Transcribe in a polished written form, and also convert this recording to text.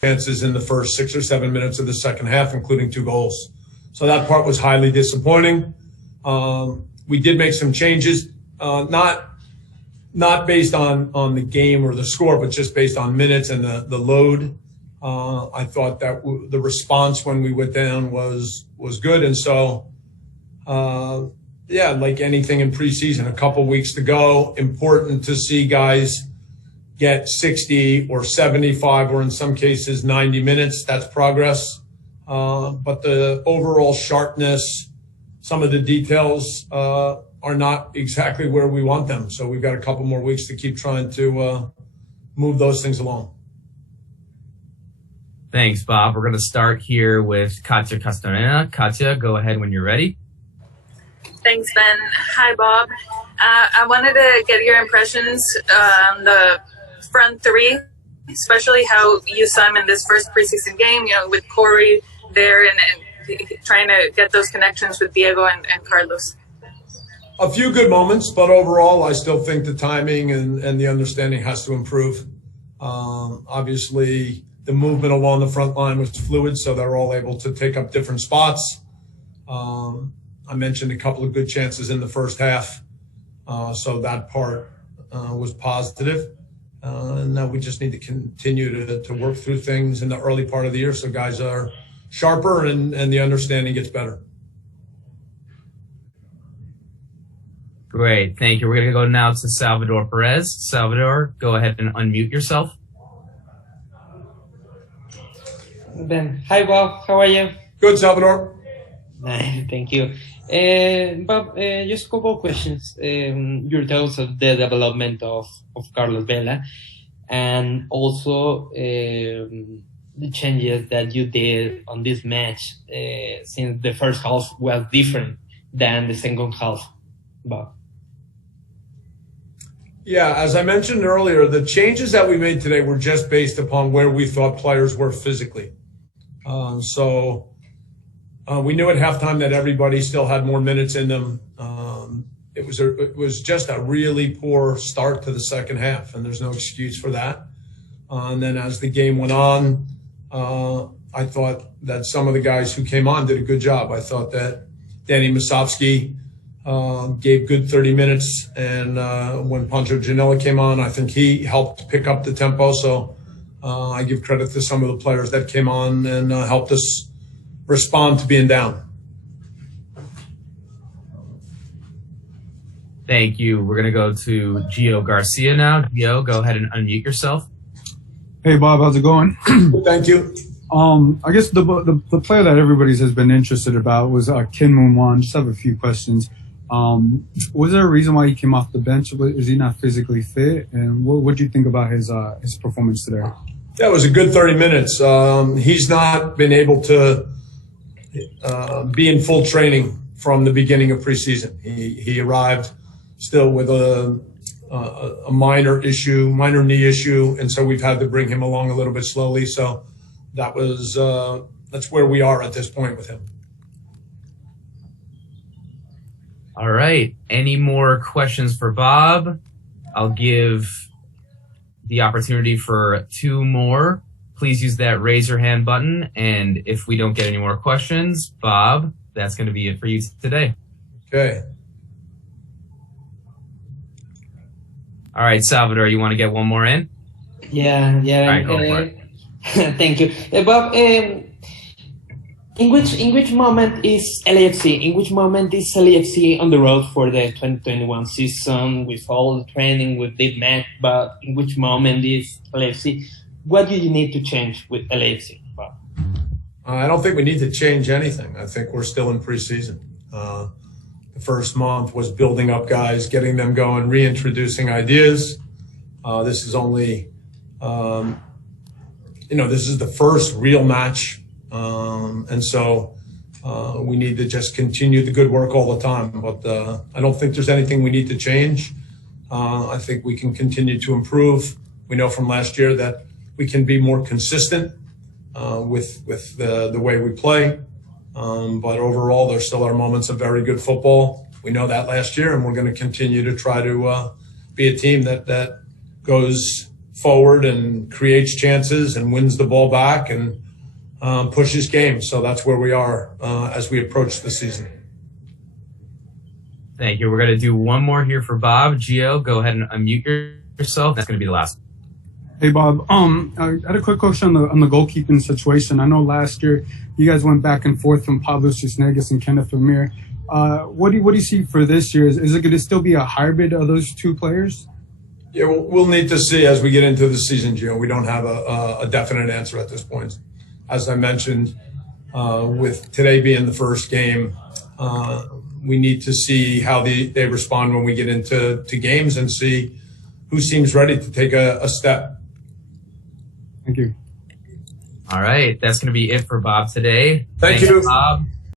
chances in the first 6 or 7 minutes of the second half, including 2 goals. So that part was highly disappointing. We did make some changes, not based on the game or the score, but just based on minutes and the load. I thought that the response when we went down was good. And so, like anything in preseason, a couple weeks to go, important to see guys get 60 or 75 or in some cases 90 minutes. That's progress. But the overall sharpness, some of the details are not exactly where we want them. So we've got a couple more weeks to keep trying to move those things along. Thanks, Bob. We're going to start here with Katya Castorena. Katya, go ahead when you're ready. Thanks, Ben. Hi, Bob. I wanted to get your impressions on the front three, especially how you saw him in this first preseason game, with Corey there and trying to get those connections with Diego and Carlos. A few good moments, but overall, I still think the timing and the understanding has to improve. Obviously, the movement along the front line was fluid, so they're all able to take up different spots. I mentioned a couple of good chances in the first half, so that part was positive. And now we just need to continue to work through things in the early part of the year so guys are sharper and the understanding gets better. Great, thank you. We're going to go now to Salvador Perez. Salvador, go ahead and unmute yourself. Ben, hi Bob, how are you? Good, Salvador. Thank you. Bob, just a couple of questions. Your thoughts of the development of Carlos Vela and also the changes that you did on this match since the first half was different than the second half, Bob. Yeah, as I mentioned earlier, the changes that we made today were just based upon where we thought players were physically. We knew at halftime that everybody still had more minutes in them. It was just a really poor start to the second half, and there's no excuse for that. And then as the game went on, I thought that some of the guys who came on did a good job. I thought that Danny Musovski gave good 30 minutes, and when Pancho Janela came on, I think he helped pick up the tempo. So I give credit to some of the players that came on and helped us respond to being down. Thank you. We're going to go to Gio Garcia now. Gio, go ahead and unmute yourself. Hey, Bob, how's it going? Thank you. I guess the player that everybody has been interested about was Kenmun. Just have a few questions. Was there a reason why he came off the bench? Is he not physically fit? And what do you think about his performance today? Yeah, it was a good 30 minutes. He's not been able to be in full training from the beginning of preseason. He arrived still with a minor knee issue, and so we've had to bring him along a little bit slowly. So that's where we are at this point with him. All right. Any more questions for Bob? I'll give the opportunity for 2 more. Please use that raise your hand button. And if we don't get any more questions, Bob, that's going to be it for you today. Okay. All right, Salvador, you want to get one more in? Yeah. All right, go for it. Thank you. Bob, in which moment is LAFC? In which moment is LAFC on the road for the 2021 season with all the training, with this match? But in which moment is LAFC? What do you need to change with LAFC, Bob? I don't think we need to change anything. I think we're still in preseason. The first month was building up guys, getting them going, reintroducing ideas. This is only, this is the first real match. And so we need to just continue the good work all the time. But I don't think there's anything we need to change. I think we can continue to improve. We know from last year that we can be more consistent with the way we play. But overall, there still are moments of very good football. We know that last year, and we're going to continue to try to be a team that goes forward and creates chances and wins the ball back and pushes games. So that's where we are as we approach the season. Thank you. We're going to do one more here for Bob. Gio, go ahead and unmute yourself. That's going to be the last. Hey Bob, I had a quick question on the goalkeeping situation. I know last year you guys went back and forth from Pablo Cisnegas and Kenneth Vermeer. What do you see for this year? Is it going to still be a hybrid of those two players? Yeah, we'll need to see as we get into the season, Gio. We don't have a definite answer at this point. As I mentioned, with today being the first game, we need to see how they respond when we get into games and see who seems ready to take a step. Thank you. All right. That's going to be it for Bob today. Thank Thanks, you. Bob.